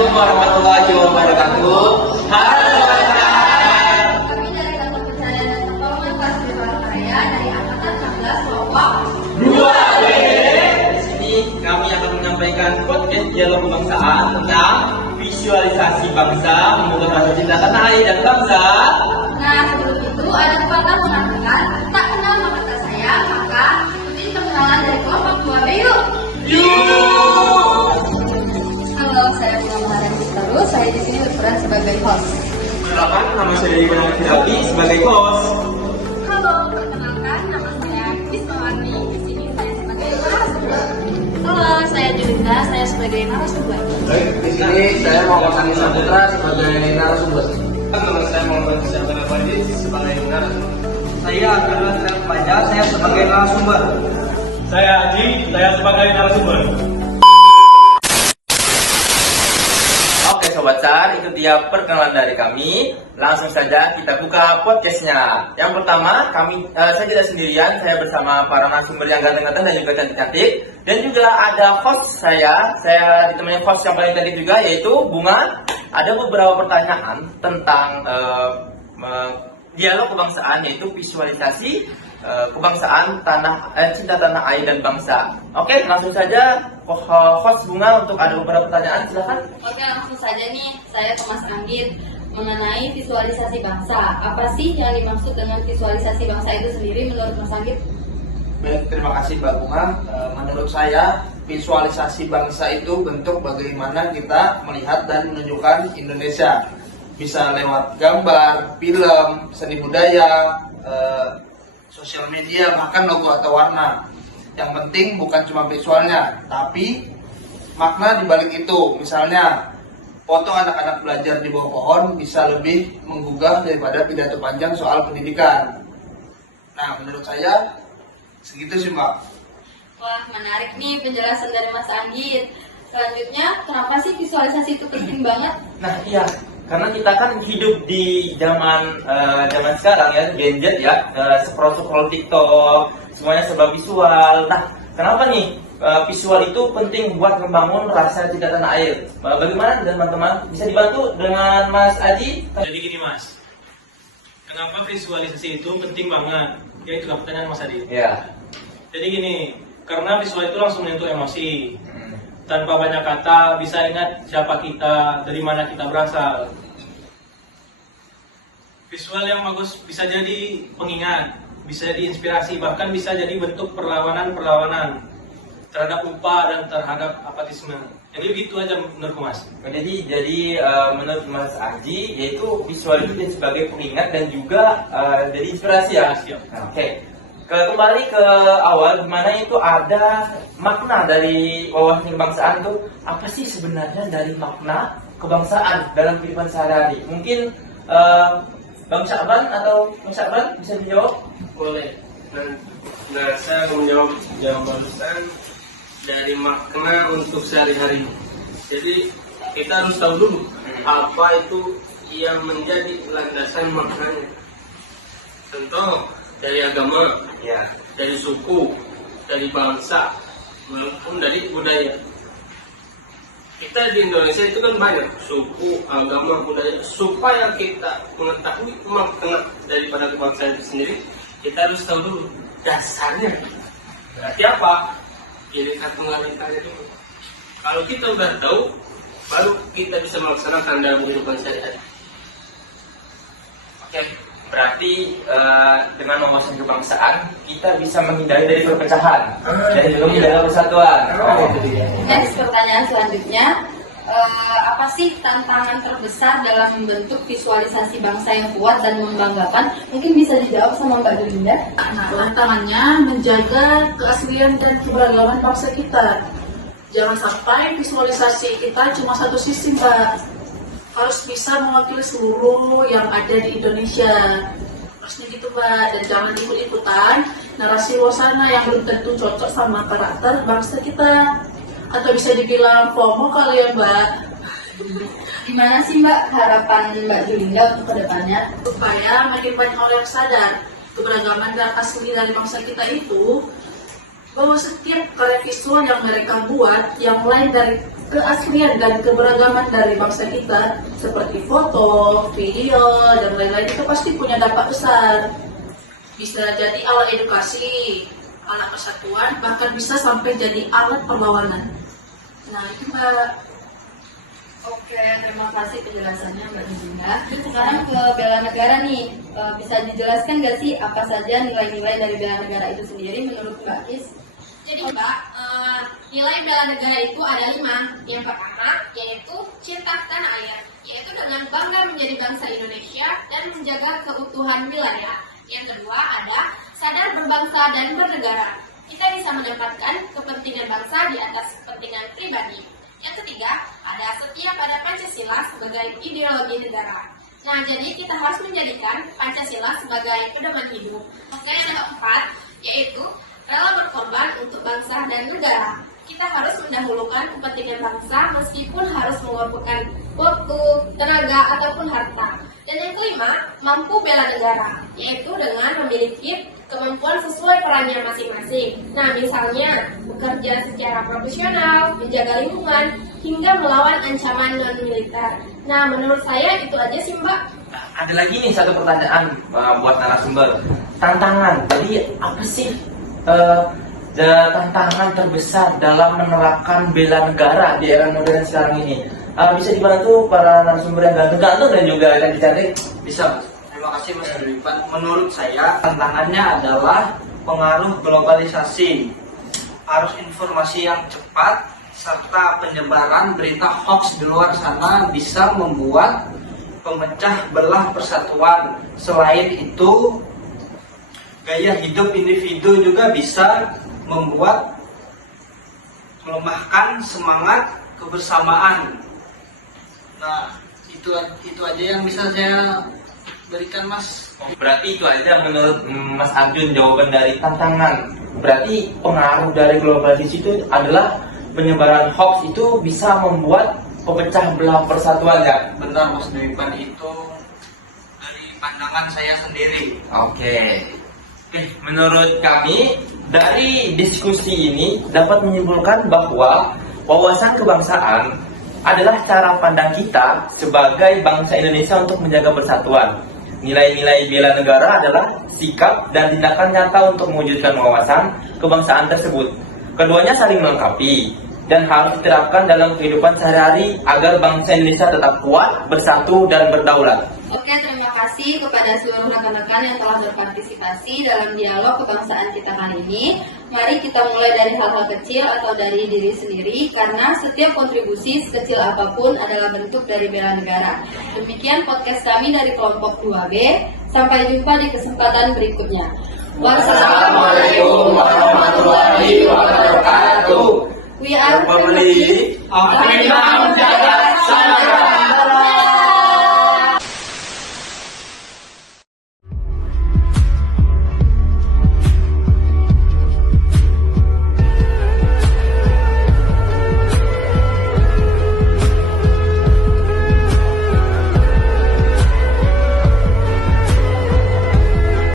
Assalamualaikum warahmatullahi wabarakatuh. Halo kawan. Kami dari Kantor Pencarian dan Pertolongan Kelas Raya dari Angkatan 16 kelompok 2B. Di sini kami akan menyampaikan podcast dialog kebangsaan tentang visualisasi bangsa, membangun rasa cinta tanah air dan bangsa. Nah, sebelum itu ada pepatah mengatakan tak kenal maka tak sayang, maka ikuti perkenalan dari kelompok 2B yuk. Halo, saya Muhammad Terus. Saya di sini berperan sebagai host. Perkenalkan, nama saya Iwan Firabi sebagai host. Halo, perkenalkan nama saya Ismawarni. Di sini saya sebagai narasumber. Halo, saya Julinda. Saya sebagai narasumber. Baik, di sini saya Muhammad Hanis Saputra sebagai narasumber. Nama saya Muhammad Syahban Abadi sebagai narasumber. Saya adalah Fajar, saya sebagai narasumber. Saya Haji, saya sebagai narasumber. Oke Sobat Sar, itu dia perkenalan dari kami. Langsung saja kita buka podcastnya. Yang pertama, saya tidak sendirian, saya bersama para narasumber yang ganteng-ganteng dan juga cantik-cantik. Dan juga ada host saya ditemani host yang paling cantik juga, yaitu Bunga. Ada beberapa pertanyaan tentang dialog kebangsaan, yaitu visualisasi kebangsaan cinta tanah air dan bangsa. Oke, langsung saja host Bunga untuk ada beberapa pertanyaan, silahkan. Oke, langsung saja nih, saya ke Mas Anggit mengenai visualisasi bangsa. Apa sih yang dimaksud dengan visualisasi bangsa itu sendiri menurut Mas Anggit? Baik, terima kasih Mbak Bunga. Menurut saya, visualisasi bangsa itu bentuk bagaimana kita melihat dan menunjukkan Indonesia. Bisa lewat gambar, film, seni budaya, sosial media, bahkan logo atau warna. Yang penting bukan cuma visualnya, tapi makna dibalik itu. Misalnya, foto anak-anak belajar di bawah pohon bisa lebih menggugah daripada pidato panjang soal pendidikan. Nah, menurut saya segitu sih Mbak. Wah, menarik nih penjelasan dari Mas Anggit. Selanjutnya, kenapa sih visualisasi itu penting banget? Nah iya, karena kita kan hidup di zaman sekarang ya, gadget ya, scroll TikTok, semuanya serba visual. Nah, kenapa nih visual itu penting buat membangun rasa cinta tanah air? Bagaimana teman-teman? Bisa dibantu dengan Mas Adi? Jadi gini Mas, kenapa visualisasi itu penting banget? Ya itulah pertanyaan Mas Adi. Ya. Jadi gini, karena visual itu langsung menyentuh emosi. Tanpa banyak kata, bisa ingat siapa kita, dari mana kita berasal. Visual yang bagus bisa jadi pengingat, bisa jadi inspirasi, bahkan bisa jadi bentuk perlawanan terhadap upah dan terhadap apatisme. Jadi begitu aja menurutku Mas. Jadi menurut Mas Aji, yaitu visual itu sebagai pengingat dan juga jadi inspirasi ya. Nah, oke. Kembali ke awal, gimana itu ada makna dari wawasan kebangsaan itu, apa sih sebenarnya dari makna kebangsaan dalam kehidupan sehari-hari? Mungkin Bang Syakban atau Bang Syakban bisa dijawab? Boleh. Nah, saya menjawab barusan dari makna untuk sehari-hari. Jadi kita harus tahu dulu apa itu yang menjadi landasan maknanya. Contoh dari agama, Ya. dari suku, dari bangsa, maupun dari budaya. Kita di Indonesia itu kan banyak suku, agama, budaya. Supaya kita mengetahui makna daripada kebangsaan itu sendiri, kita harus tahu dulu dasarnya. Berarti apa? Jadi satu mengalihkannya dulu. Kalau kita udah tahu, baru kita bisa melaksanakan dalam kehidupan sehari-hari. Oke. Berarti dengan wawasan kebangsaan kita bisa menghindari dari perpecahan dan juga menjaga persatuan. Next, pertanyaan selanjutnya, apa sih tantangan terbesar dalam membentuk visualisasi bangsa yang kuat dan membanggakan? Mungkin bisa dijawab sama Mbak Julinda. Nah, tantangannya menjaga keaslian dan keberagaman bangsa kita. Jangan sampai visualisasi kita cuma satu sisi, Mbak. Harus bisa mewakili seluruh yang ada di Indonesia. Harusnya gitu, Mbak. Dan jangan ikut-ikutan narasi wasana yang belum tentu cocok sama karakter bangsa kita. Atau bisa dibilang FOMO kali ya, Mbak. Gimana sih Mbak harapan Mbak Julinda untuk kedepannya? Supaya makin banyak orang yang sadar keberagaman dan asli dari bangsa kita itu, bahwa setiap karya visual yang mereka buat yang lain dari keaslian dan keberagaman dari bangsa kita seperti foto, video, dan lain-lain itu pasti punya dampak besar. Bisa jadi alat edukasi, alat persatuan, bahkan bisa sampai jadi alat perlawanan. Nah itu Mbak. Oke, terima kasih penjelasannya Mbak Nizina. Sekarang ke bela negara nih, bisa dijelaskan nggak sih apa saja nilai-nilai dari bela negara itu sendiri menurut Mbak Kis? Jadi Mbak, nilai bela negara itu ada 5. Yang pertama yaitu cinta tanah air, yaitu dengan bangga menjadi bangsa Indonesia dan menjaga keutuhan wilayah. Yang kedua ada sadar berbangsa dan bernegara. Kita bisa menempatkan kepentingan bangsa di atas kepentingan pribadi. Yang ketiga ada setia pada Pancasila sebagai ideologi negara. Nah, jadi kita harus menjadikan Pancasila sebagai pedoman hidup. Dan yang keempat yaitu rela berkorban untuk bangsa dan negara. Kita harus mendahulukan kepentingan bangsa meskipun harus mengorbankan waktu, tenaga, ataupun harta. Dan yang kelima, mampu bela negara, yaitu dengan memiliki kemampuan sesuai perannya masing-masing. Nah, misalnya bekerja secara profesional, menjaga lingkungan, hingga melawan ancaman non-militer. Nah, menurut saya itu aja sih Mbak. Ada lagi nih satu pertanyaan buat narasumber. Tantangan. Jadi apa sih tantangan terbesar dalam menerapkan bela negara di era modern sekarang ini? Bisa dibantu para narasumber yang ganteng-ganteng dan juga yang cantik? Bisa. Terima kasih Mas Dwipan. Menurut saya tantangannya adalah pengaruh globalisasi, arus informasi yang cepat, serta penyebaran berita hoax di luar sana bisa membuat pemecah belah persatuan. Selain itu, gaya hidup individu juga bisa membuat melemahkan semangat kebersamaan. Nah, itu aja yang bisa saya berikan Mas. Berarti itu aja menurut Mas Arjun jawaban dari tantangan. Berarti pengaruh dari globalisasi itu adalah penyebaran hoax itu bisa membuat pemecah belah persatuan ya? Benar Mas Dwipan, itu dari pandangan saya sendiri. Oke, menurut kami dari diskusi ini dapat menyimpulkan bahwa wawasan kebangsaan adalah cara pandang kita sebagai bangsa Indonesia untuk menjaga persatuan. Nilai-nilai bela negara adalah sikap dan tindakan nyata untuk mewujudkan wawasan kebangsaan tersebut. Keduanya saling melengkapi dan harus diterapkan dalam kehidupan sehari-hari agar bangsa Indonesia tetap kuat, bersatu, dan berdaulat. Oke, terima kasih kepada seluruh rekan-rekan yang telah berpartisipasi dalam dialog kebangsaan kita kali ini. Mari kita mulai dari hal-hal kecil atau dari diri sendiri, karena setiap kontribusi sekecil apapun adalah bentuk dari bela negara. Demikian podcast kami dari kelompok 2B. Sampai jumpa di kesempatan berikutnya. Wassalamualaikum warahmatullahi wabarakatuh.